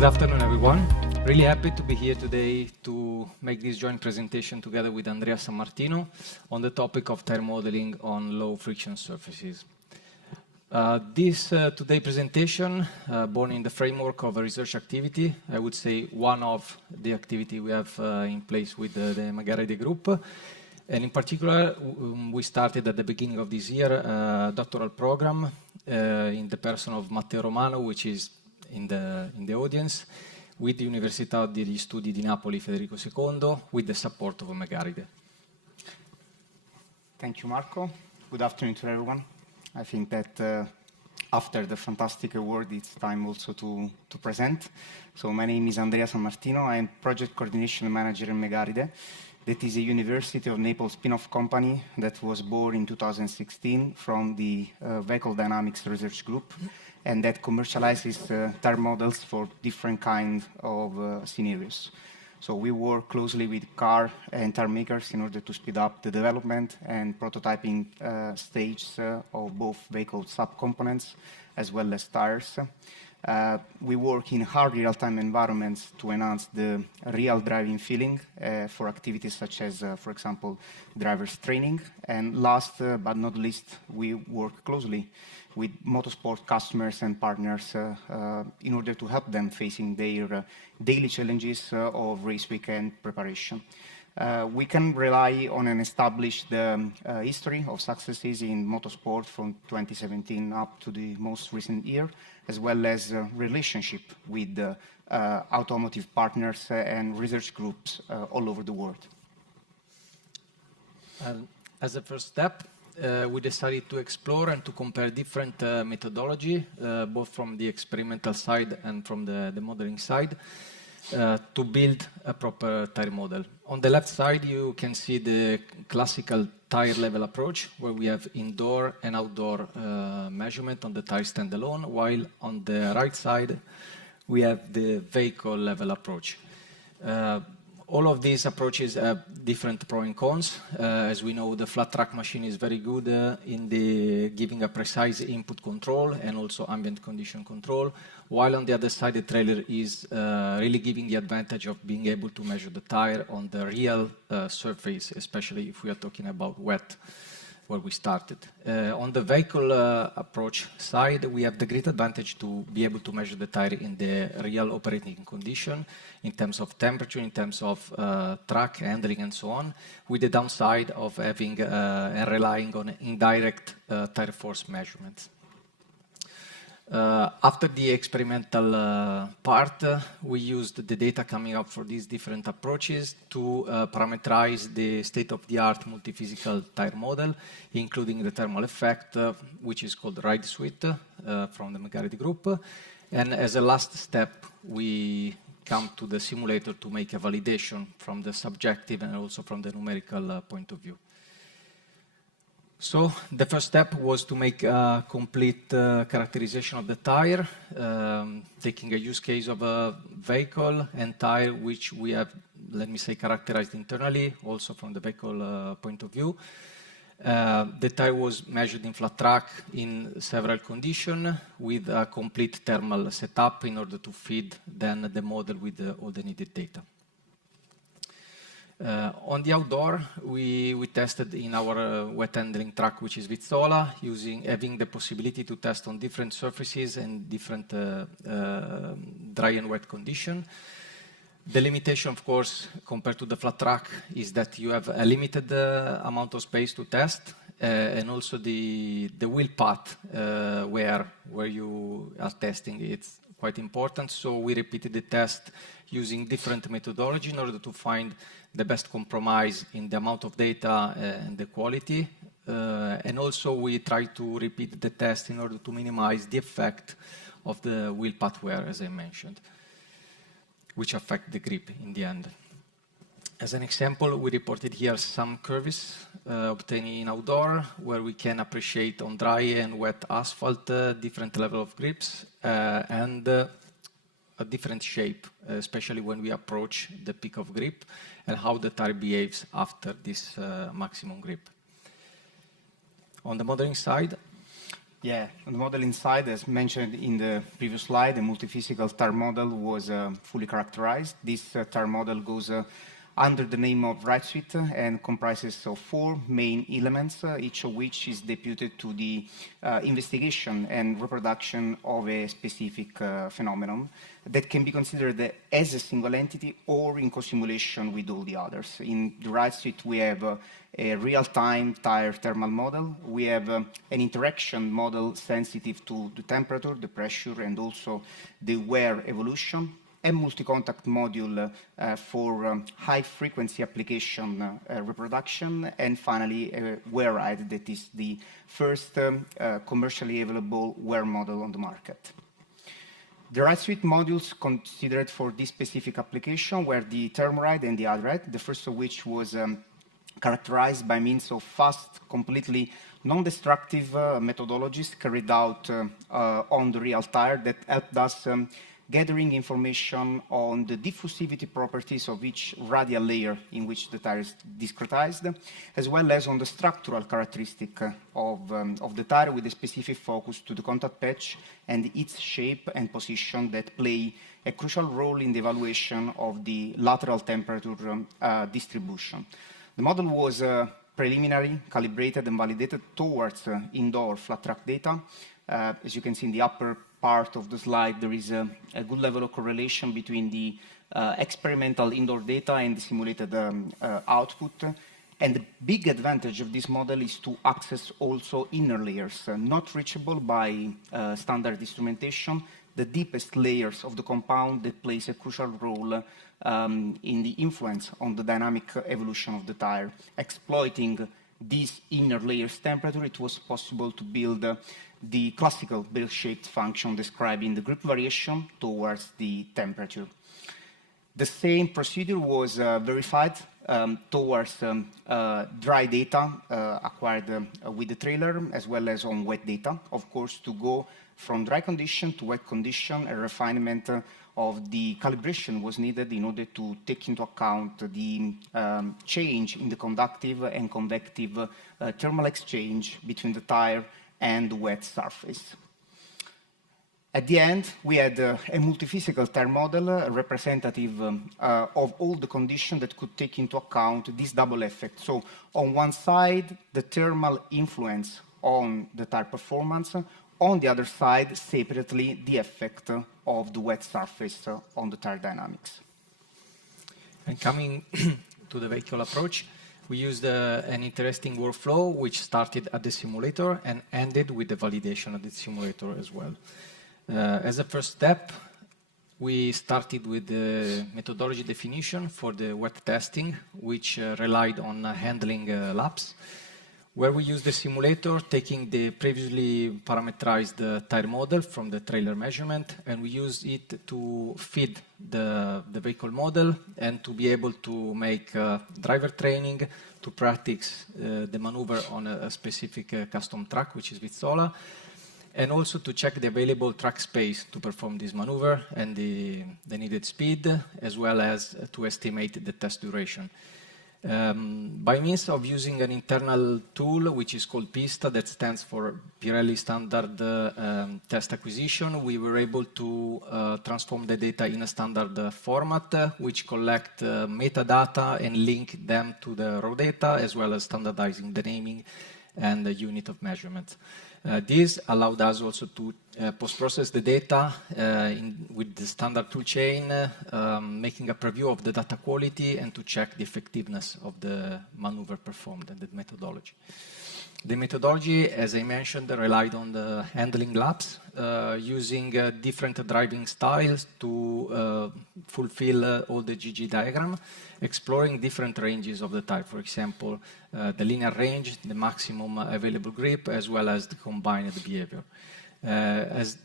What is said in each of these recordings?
Good afternoon, everyone. Really happy to be here today to make this joint presentation together with Andrea Sammartino on the topic of tire modeling on low friction surfaces. This today presentation, born in the framework of a research activity, I would say one of the activity we have in place with the MegaRide group. And in particular, we started at the beginning of this year a doctoral program in the person of Matteo Romano, which is in the audience, with the Università degli Studi di Napoli Federico II, with the support of MegaRide. Thank you, Marco. Good afternoon to everyone. I think that after the fantastic award, it's time also to present. So my name is Andrea Sammartino. I am Project Coordination Manager in MegaRide. That is a University of Naples spin-off company that was born in 2016 from the Vehicle Dynamics Research Group, and that commercializes tire models for different kinds of scenarios. So we work closely with car and tire makers in order to speed up the development and prototyping stages of both vehicle subcomponents as well as tires. We work in hard real-time environments to enhance the real driving feeling for activities such as, for example, driver's training. And last but not least, we work closely with motorsport customers and partners in order to help them facing their daily challenges of race weekend preparation. We can rely on an established history of successes in motorsport from 2017 up to the most recent year, as well as a relationship with automotive partners and research groups all over the world. As a first step, we decided to explore and to compare different methodology, both from the experimental side and from the modeling side, to build a proper tire model. On the left side, you can see the classical tire level approach, where we have indoor and outdoor measurement on the tire standalone, while on the right side, we have the vehicle level approach. All of these approaches have different pros and cons. As we know, the flat track machine is very good in giving a precise input control and also ambient condition control, while on the other side, the trailer is really giving the advantage of being able to measure the tire on the real surface, especially if we are talking about wet, where we started. On the vehicle approach side, we have the great advantage to be able to measure the tire in the real operating condition, in terms of temperature, in terms of track handling and so on, with the downside of having and relying on indirect tire force measurements. After the experimental part, we used the data coming up for these different approaches to parameterize the state-of-the-art multi-physical tire model, including the thermal effect, which is called Ride Suite from the MegaRide group. And as a last step, we come to the simulator to make a validation from the subjective and also from the numerical point of view. So the first step was to make a complete characterization of the tire, taking a use case of a vehicle and tire which we have, let me say, characterized internally, also from the vehicle point of view. The tire was measured in flat track in several conditions with a complete thermal setup in order to feed then the model with all the needed data. On the outdoor, we tested in our wet handling track, which is Vizzola, having the possibility to test on different surfaces and different dry and wet conditions. The limitation, of course, compared to the flat track, is that you have a limited amount of space to test, and also the wheel path where you are testing, it's quite important. So we repeated the test using different methodology in order to find the best compromise in the amount of data and the quality. And also we try to repeat the test in order to minimize the effect of the wheel path wear, as I mentioned, which affect the grip in the end. As an example, we reported here some curves obtained in outdoor, where we can appreciate on dry and wet asphalt different level of grips and a different shape, especially when we approach the peak of grip and how the tire behaves after this maximum grip. On the modeling side, Yeah, the model inside, as mentioned in the previous slide, the multi-physical Tyre model was fully characterized. This Tyre model goes under the name of Ride Suite and comprises of 4 main elements, each of which is deputed to the investigation and reproduction of a specific phenomenon that can be considered as a single entity or in co-simulation with all the others. In the Ride Suite, we have a real-time Tyre thermal model. We have an interaction model sensitive to the temperature, the pressure, and also the wear evolution, a multi-contact module for high-frequency application reproduction, and finally a wear ride that is the first commercially available wear model on the market. The Ride Suite modules considered for this specific application were the ThermoRide and the AdRide, the first of which was characterized by means of fast, completely non-destructive methodologies carried out on the real tire that helped us gathering information on the diffusivity properties of each radial layer in which the tire is discretized, as well as on the structural characteristic of the tire with a specific focus to the contact patch and its shape and position that play a crucial role in the evaluation of the lateral temperature distribution. The model was preliminary, calibrated and validated towards indoor flat track data. As you can see in the upper part of the slide, there is a good level of correlation between the experimental indoor data and the simulated output. And the big advantage of this model is to access also inner layers, not reachable by standard instrumentation, the deepest layers of the compound that plays a crucial role in the influence on the dynamic evolution of the tire. Exploiting these inner layers temperature, it was possible to build the classical bell-shaped function describing the grip variation towards the temperature. The same procedure was verified towards dry data acquired with the trailer, as well as on wet data. Of course, to go from dry condition to wet condition, a refinement of the calibration was needed in order to take into account the change in the conductive and convective thermal exchange between the tire and the wet surface. At the end, we had a multi-physical tire model representative of all the conditions that could take into account this double effect. So on one side, the thermal influence on the tire performance, on the other side, separately, the effect of the wet surface on the tire dynamics. And coming to the vehicle approach, we used an interesting workflow which started at the simulator and ended with the validation of the simulator as well. As a first step, we started with the methodology definition for the wet testing, which relied on handling laps, where we used the simulator taking the previously parameterized tire model from the trailer measurement, and we used it to feed the vehicle model and to be able to make driver training, to practice the maneuver on a specific custom track, which is Vizzola, and also to check the available track space to perform this maneuver and the needed speed, as well as to estimate the test duration. By means of using an internal tool, which is called PISTA, that stands for Pirelli Standard Test Acquisition, we were able to transform the data in a standard format, which collect metadata and link them to the raw data, as well as standardizing the naming and the unit of measurement. This allowed us also to post-process the data with the standard toolchain, making a preview of the data quality and to check the effectiveness of the maneuver performed and the methodology. The methodology, as I mentioned, relied on the handling laps, using different driving styles to fulfill all the GG diagram, exploring different ranges of the tire. For example, the linear range, the maximum available grip, as well as the combined behavior. As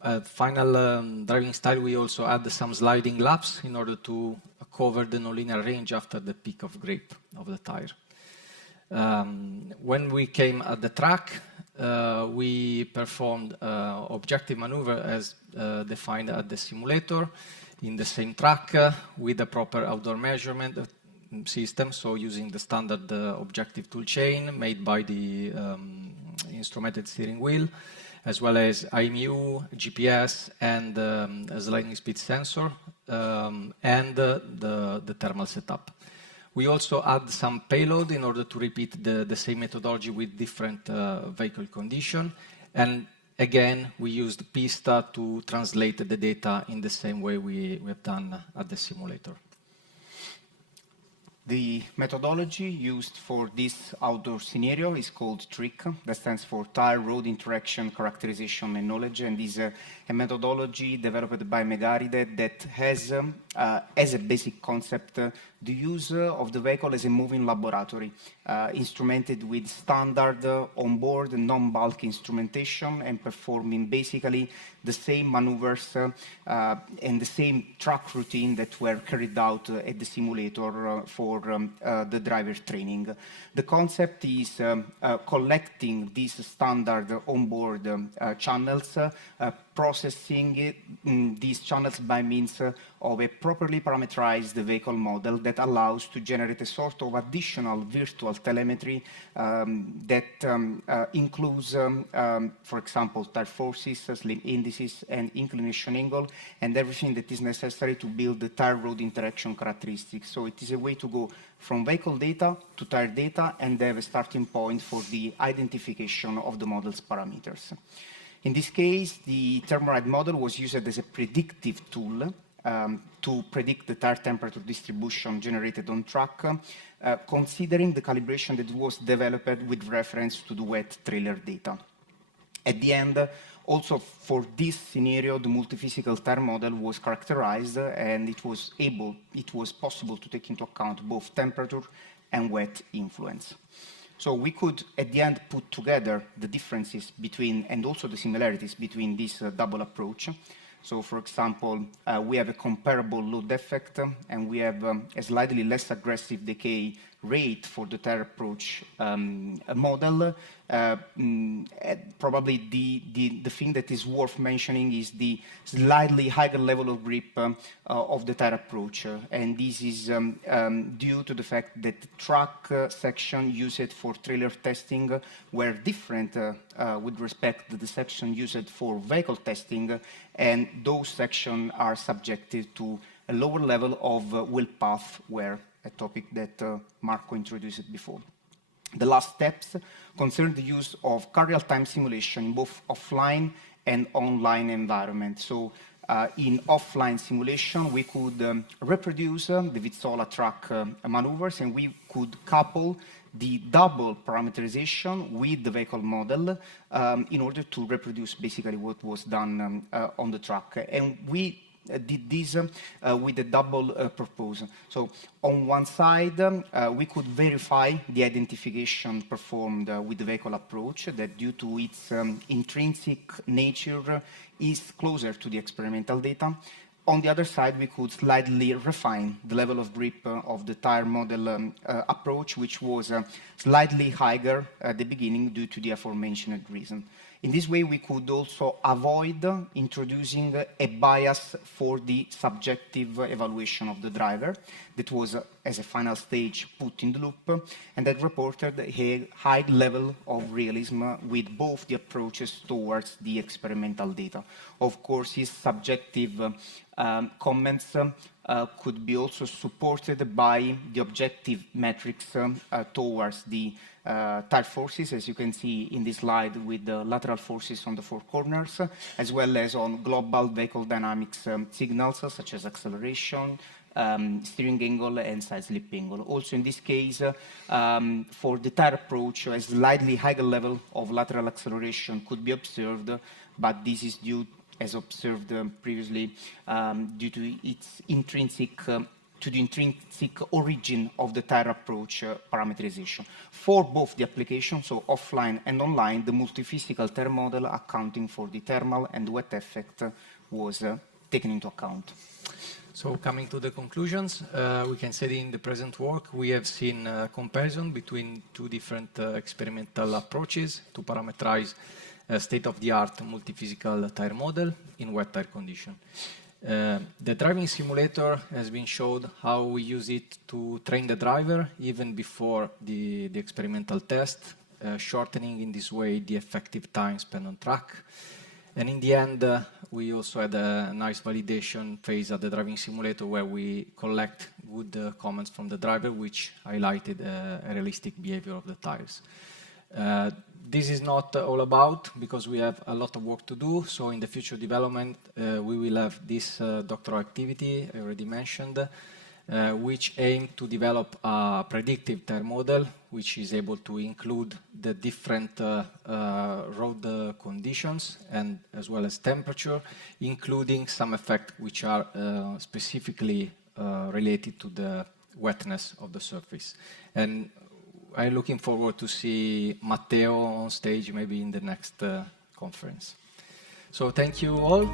a final driving style, we also add some sliding laps in order to cover the nonlinear range after the peak of grip of the tire. When we came at the track, we performed objective maneuver as defined at the simulator in the same track with the proper outdoor measurement system, so using the standard objective toolchain made by the instrumented steering wheel, as well as IMU, GPS, and a sliding speed sensor, and the thermal setup. We also add some payload in order to repeat the same methodology with different vehicle condition. And again, we used Pista to translate the data in the same way we have done at the simulator. The methodology used for this outdoor scenario is called TRIC, that stands for Tyre Road Interaction Characterization and Knowledge, and is a methodology developed by MegaRide that has, as a basic concept, the use of the vehicle as a moving laboratory, instrumented with standard onboard non-bulk instrumentation and performing basically the same maneuvers and the same track routine that were carried out at the simulator for the driver training. The concept is collecting these standard onboard channels, processing these channels by means of a properly parameterized vehicle model that allows to generate a sort of additional virtual telemetry that includes, for example, tire forces, slip indices, and inclination angle, and everything that is necessary to build the tire road interaction characteristics. So it is a way to go from vehicle data to tire data and have a starting point for the identification of the model's parameters. In this case, the thermal model was used as a predictive tool to predict the tire temperature distribution generated on track, considering the calibration that was developed with reference to the wet trailer data. At the end, also for this scenario, the multi-physical tire model was characterized, and it was possible to take into account both temperature and wet influence. So we could, at the end, put together the differences between, and also the similarities between this double approach. So, for example, we have a comparable load effect, and we have a slightly less aggressive decay rate for the tire approach model. Probably the thing that is worth mentioning is the slightly higher level of grip of the tire approach. And this is due to the fact that the track section used for trailer testing were different with respect to the section used for vehicle testing, and those sections are subjected to a lower level of wheel path wear, a topic that Marco introduced before. The last steps concern the use of real-time simulation in both offline and online environment. So in offline simulation, we could reproduce the Vizzola track maneuvers, and we could couple the double parameterization with the vehicle model in order to reproduce basically what was done on the track. And we did this with a double purpose. So on one side, we could verify the identification performed with the vehicle approach that, due to its intrinsic nature, is closer to the experimental data. On the other side, we could slightly refine the level of grip of the tire model approach, which was slightly higher at the beginning due to the aforementioned reason. In this way, we could also avoid introducing a bias for the subjective evaluation of the driver that was, as a final stage, put in the loop, and that reported a high level of realism with both the approaches towards the experimental data. Of course, his subjective comments could be also supported by the objective metrics towards the tire forces, as you can see in this slide, with the lateral forces on the four corners, as well as on global vehicle dynamics signals, such as acceleration, steering angle, and side slip angle. Also, in this case, for the tire approach, a slightly higher level of lateral acceleration could be observed, but this is due, as observed previously, due to its intrinsic to the intrinsic origin of the tire approach parameterization. For both the application, so offline and online, the multi-physical tire model accounting for the thermal and wet effect was taken into account. So coming to the conclusions, we can say that in the present work we have seen a comparison between two different experimental approaches to parameterize a state-of-the-art multi-physical tire model in wet tire condition. The driving simulator has been showed how we use it to train the driver even before the experimental test, shortening in this way the effective time spent on track. And in the end, we also had a nice validation phase at the driving simulator where we collect good comments from the driver, which highlighted a realistic behavior of the tires. This is not all about, because we have a lot of work to do. So in the future development, we will have this doctoral activity I already mentioned, which aim to develop a predictive tire model, which is able to include the different road conditions and as well as temperature, including some effects which are specifically related to the wetness of the surface. And I'm looking forward to see Matteo on stage maybe in the next conference. So thank you all.